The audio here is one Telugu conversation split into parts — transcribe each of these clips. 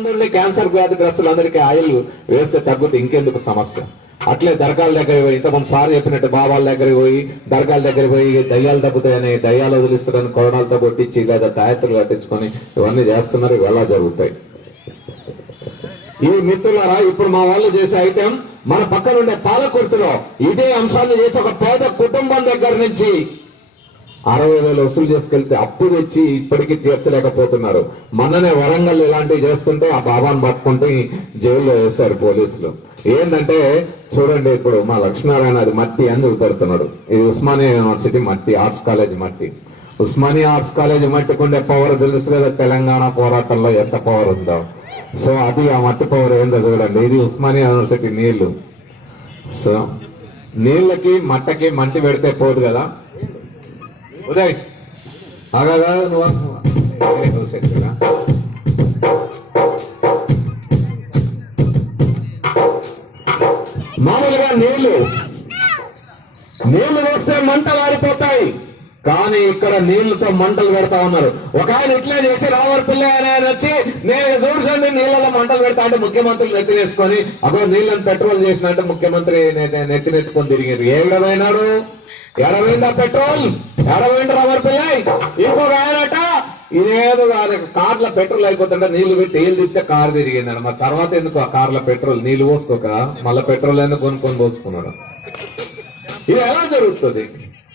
అందరినీ క్యాన్సర్ వ్యాధిగ్రస్తులందరికీ ఆయిల్ వేస్తే తగ్గుతుంది ఇంకెందుకు సమస్య? అట్లే దర్గాల దగ్గర పోయి ఇంతమంది సార్ చెప్పినట్టు బాబాల దగ్గర పోయి దర్గాల దగ్గర పోయి దయ్యాలు తగ్గుతాయని దయ్యాలు వదిలిస్తారని కొరణాలతో కొట్టించి లేదా తాయత్తులు కట్టించుకొని ఇవన్నీ చేస్తున్నారు ఇవి ఎలా జరుగుతాయి? ఈ మిత్రులారా ఇప్పుడు మా వాళ్ళు చేసే ఐటెం మన పక్కన ఉండే పాలకుర్తిలో ఇదే అంశాన్ని చేసి ఒక పేద కుటుంబం దగ్గర నుంచి అరవై వేలు వసూలు చేసుకెళ్తే అప్పు తెచ్చి ఇప్పటికీ తీర్చలేకపోతున్నారు. మొన్ననే వరంగల్ ఇలాంటివి చేస్తుంటే ఆ బాబాను పట్టుకుంటే జైల్లో వేశారు పోలీసులు. ఏంటంటే చూడండి ఇప్పుడు మా లక్ష్మీనారాయణ అది మట్టి అని చూపెడుతున్నాడు. ఇది ఉస్మానియా యూనివర్సిటీ మట్టి ఆర్ట్స్ కాలేజ్ మట్టి. ఉస్మానియా ఆర్ట్స్ కాలేజ్ మట్టికుండే పవర్ తెలుసు కదా తెలంగాణ పోరాటంలో ఎంత పవర్ ఉందో. సో అది ఆ మట్టి పవర్ ఏందో చూడండి. ఇది ఉస్మానియా యూనివర్సిటీ నీళ్ళు. సో నీళ్ళకి మట్టకి మంటి పెడితే పోదు కదా. ఉదయ్ ఆగాగా నువ్వు మామూలుగా నీళ్ళు నీళ్ళు వస్తే మంట వారిపోతాయి కానీ ఇక్కడ నీళ్ళతో మంటలు పెడతా ఉన్నారు. ఒక ఆయన ఇట్లా చేసి రావర్ పిల్ల ఆయన వచ్చి నేను చూడండి నీళ్ళలో మంటలు పెడతా అంటే ముఖ్యమంత్రులు నెత్తినేసుకొని అప్పుడు నీళ్ళని పెట్రోల్ చేసినట్టు ముఖ్యమంత్రి నెత్తినెత్తుకొని తిరిగారు. ఏడమైనాడు ఎడమైందా పెట్రోల్? ఎడమైంది రావర్ పిల్ల ఇంకొక ఆయనట ఇదేదో ఆయనకు కార్ల పెట్రోల్ అయిపోతుంటే నీళ్ళు పెట్టి ఏళ్ళు తిప్పితే కారు తిరిగింది మరి తర్వాత ఎందుకు ఆ కార్ల పెట్రోల్? నీళ్ళు పోసుకోక? మళ్ళీ పెట్రోల్ ఎందుకు కొనుక్కొని పోసుకున్నాడు? ఇది ఎలా జరుగుతుంది?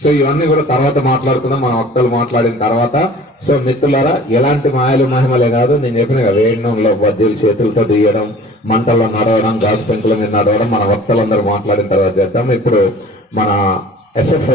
సో ఇవన్నీ కూడా తర్వాత మాట్లాడుకుందాం. మన వక్తలు మాట్లాడిన తర్వాత. సో మిత్రులారా ఎలాంటి మాయలు మహిమలే కాదు. నేను చెప్పిన కదా వేడినంలో బద్దీలు చేతులతో తీయడం మంటల్లో నడవడం గాజు పెంకుల మీద నడవడం మన వక్తలందరూ మాట్లాడిన తర్వాత చేద్దాం. ఇప్పుడు మన ఎస్ఎఫ్